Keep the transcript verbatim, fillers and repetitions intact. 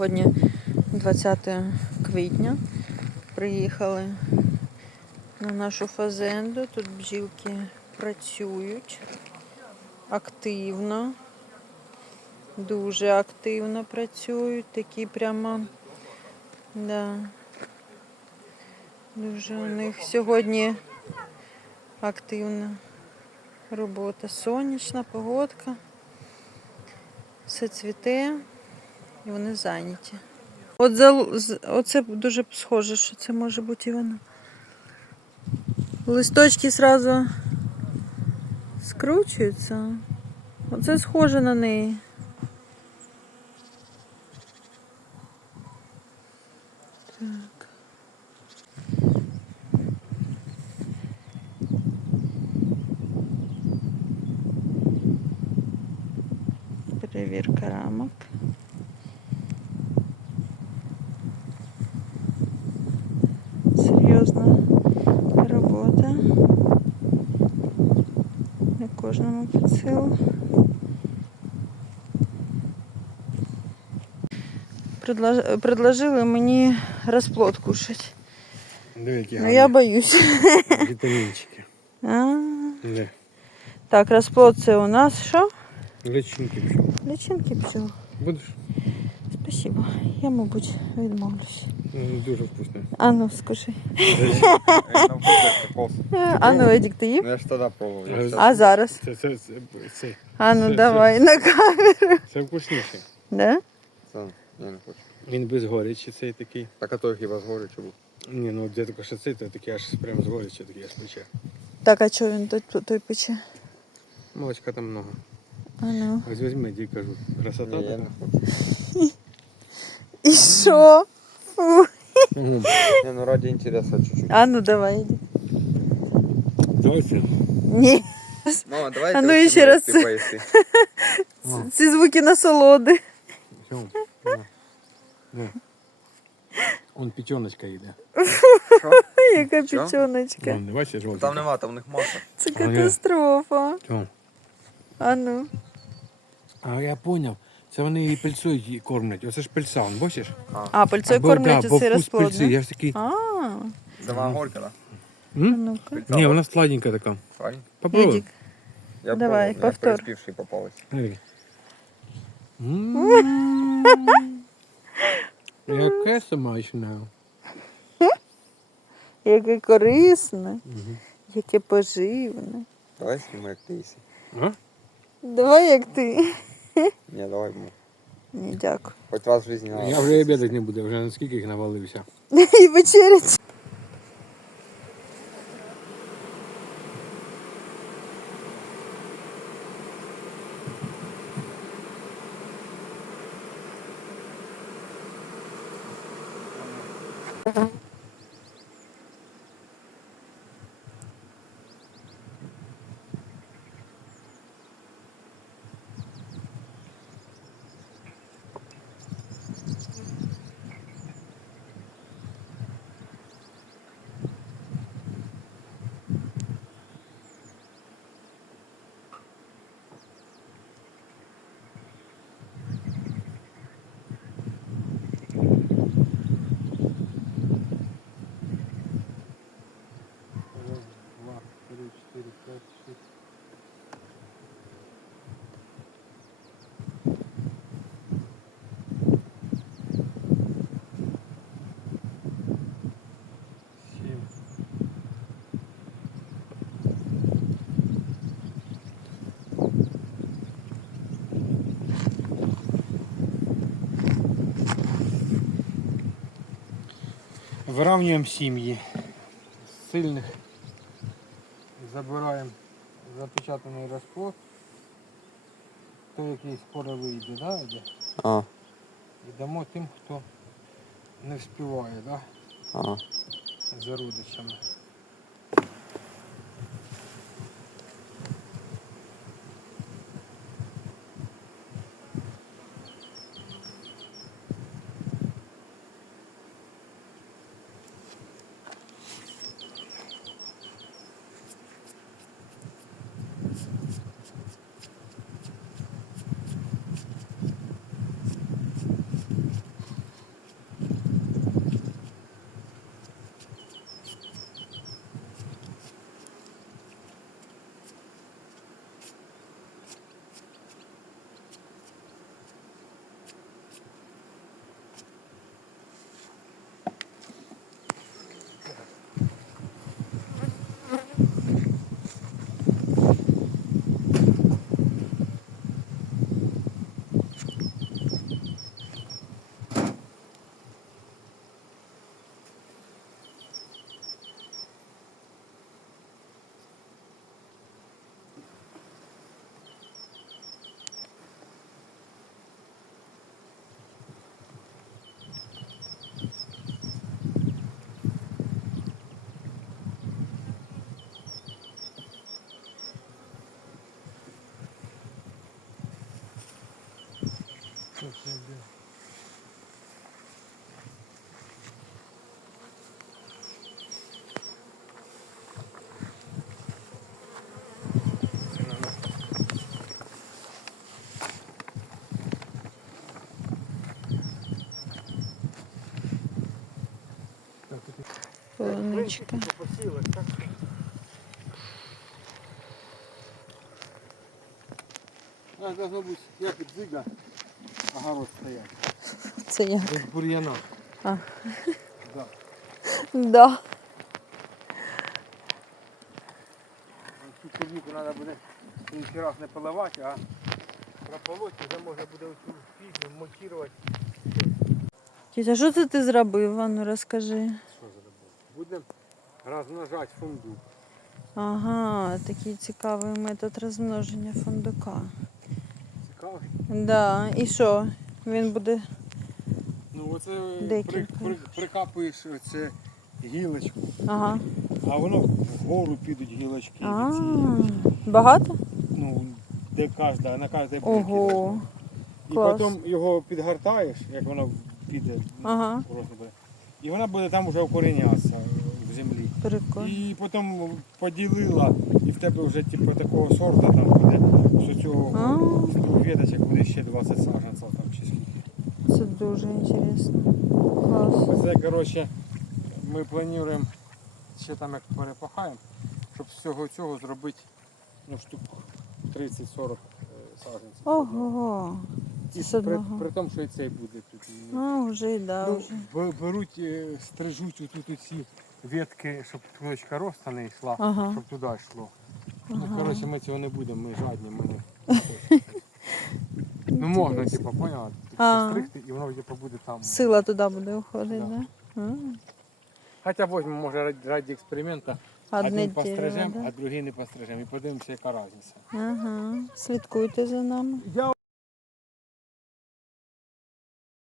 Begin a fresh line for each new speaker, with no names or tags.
Сьогодні двадцяте квітня. Приїхали на нашу фазенду. Тут бджілки працюють активно, дуже активно працюють. Такі прямо, да, дуже у них сьогодні активна робота. Сонячна погодка, все цвіте і вони зайняті. От за, оце дуже схоже, що це може бути і воно. Листочки одразу скручуються. Оце схоже на неї. Так. Перевірка рамок. Серйозна робота. Не кожному під силу. Предложили мені розплод кушати. Ну я боюсь.
Вітамінчики.
А,
Да.
так, розплод це у нас що?
Личинки пчел.
Личинки пчел.
Будеш?
Спасибо. Я, мабуть, відмовлюсь.
Ну, дуже вкусно.
А ну, скажи.
Я
А ну, Едік, ти їв?
я ж тоді пробував. я щас-
А зараз?
Це, це, це, це,
А ну,
Це-
давай, на камеру.
це вкусніше.
Да?
Це, я не хочу.
Він без горечі цей такий.
Так, а то хіба з горечі був.
Ні, ну де тільки що цей, то такий аж прямо з горечі, такий аж пече.
Так, а чого він той, той пече?
Молочка там много.
А ну.
Ось візьми, я кажу. Красота
Ні, я
така.
не хочу.
І що? Фу.
Угу.
Не, ну ради інтересу чуть-чуть.
А ну, давай, Едік.
Давайте.
Ні.
Мама, давай
А ну,
коротше,
ще раз.
ти поїси.
Ц- Ці звуки насолоди.
Все. На. На. Он печеночка йде.
Яка
Що?
печоночка.
Вон, бачиш, жовтий.
Там нема, там у них маса.
Це катастрофа.
Все.
А ну.
А я зрозумів. Це вони її пильцою кормлять. Оце ж пильця, он, бачиш?
А, пальцею
Або,
кормлять
да, бо
оцей
вкус
розплод,
пильці.
да?
Я ж такий.
А,
Сама горька, да?
а
М?
ну-ка.
Ні, вона сладенька така.
Файн.
Попробуй.
Едік.
Я
Давай,
пробував,
повтор.
Я переспівший попалась.
Смотри. М. Яке смачне.
Яке корисне,
Мгм.
яке поживне.
Давай сніми, як ти їси.
А?
Давай як ти.
Ні, давай му.
Ні, дякую.
Хоч раз в житті не
Я
надо.
вже обідати не буду, вже наскільки їх навалився.
І вечерять.
Два, три, чотири, п'ять, шість. Сім. Вирівнюємо сім'ї з сильних, забираємо запечатаний розплод, той, який скоро вийде, да, йде?
А,
І дамо тим, хто не вспіває, да,
а.
за родичами.
Полуничка.
Посілок, так? А, должно бути, як дзига, огород стоять.
Це як?
Без бур'яна.
А.
Да.
Да.
Цю клубнику треба буде в інший раз не поливати, а прополоть, вже можна буде оцю фігню монтувати.
Тітя, що це ти зробив? А ну розкажи.
Що зробити? Будемо розмножати фундук.
Ага, такий цікавий метод розмноження фундука.
Цікавий?
Да. І що? Він буде.
Ну оце при,
Декілька.
при, прикапуєш оце гілочку,
Ага.
а воно вгору підуть гілочки.
А,
від цієї.
багато?
Ну, де кожна, на кожній бруньці.
Ого.
І
клас.
потім його підгортаєш, як воно піде, ну,
Ага.
просто буде. І вона буде там вже укорінятися в землі.
Прикольно.
І потім поділила, і в тебе вже типу такого сорту там буде з цього
А.
з двох веточок буде ще двадцять саджанців там чи скільки.
Це дуже інтересно. Клас.
Це, коротше, ми плануємо ще там як перепахаємо, щоб з всього цього зробити ну, штук тридцять-сорок саджанців.
Ого.
І
з
при,
одного.
при тому, що і цей буде тут.
А, вже й да,
Ну,
вже.
б- беруть, е, стрижуть отут ці ветки, щоб точка росту не йшла,
Ага.
щоб туди йшло.
Ага.
Ну, коротше, ми цього не будемо, ми жадні, ми не хочемо. Ну можна, типу, поняла?
А.
Постригти і воно типу, буде там.
Сила туди буде уходити,
Да.
да? А.
Хоча візьмемо, може, раді, раді експерименту,
Одне
один
дерево,
пострижемо,
да?
а другий не пострижемо. І подивимося, яка різниця.
Ага. Слідкуйте за нами.
Я